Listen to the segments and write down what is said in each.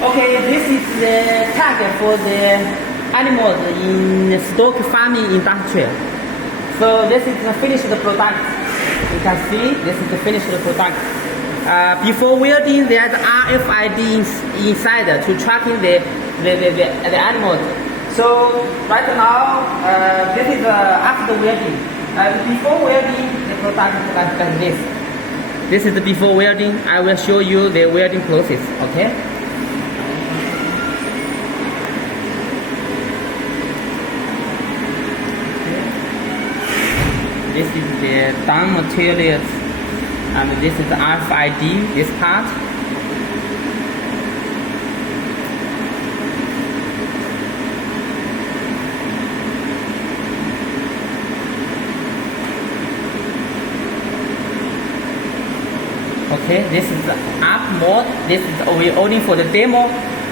Okay, this is the tag for the animals in stock farming industry. So this is the finished product. You can see this is the finished product. Before welding, there's RFID inside to tracking the animals. So right now, this is after welding. Before welding, the product is like this. This is the before welding. I will show you the welding process. Okay. This is the done materials, and this is the RFID, this part. Okay, this is the up mode. This is only for the demo.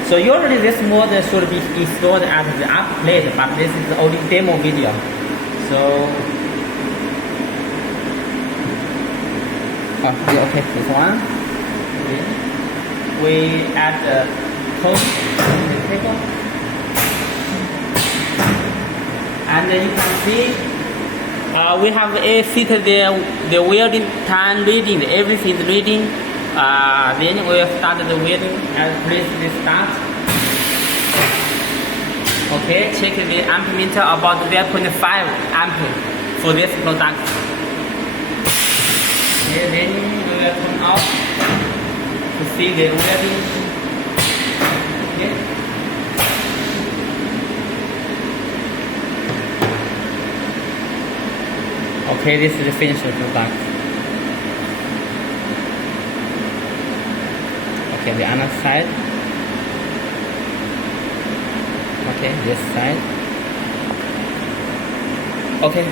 So usually this mode should be installed as the up plate, but this is the only demo video. So okay, this one. Okay. We add the cone to the table, and you can see we have set the welding time reading. Everything is reading. Then we'll start the welding and press the start. Okay, check the ammeter about 0.5 ampere for this product. Okay, then we will turn off to see the welding. Okay. Okay, this is the finished product. Okay, the other side. Okay, this side. Okay.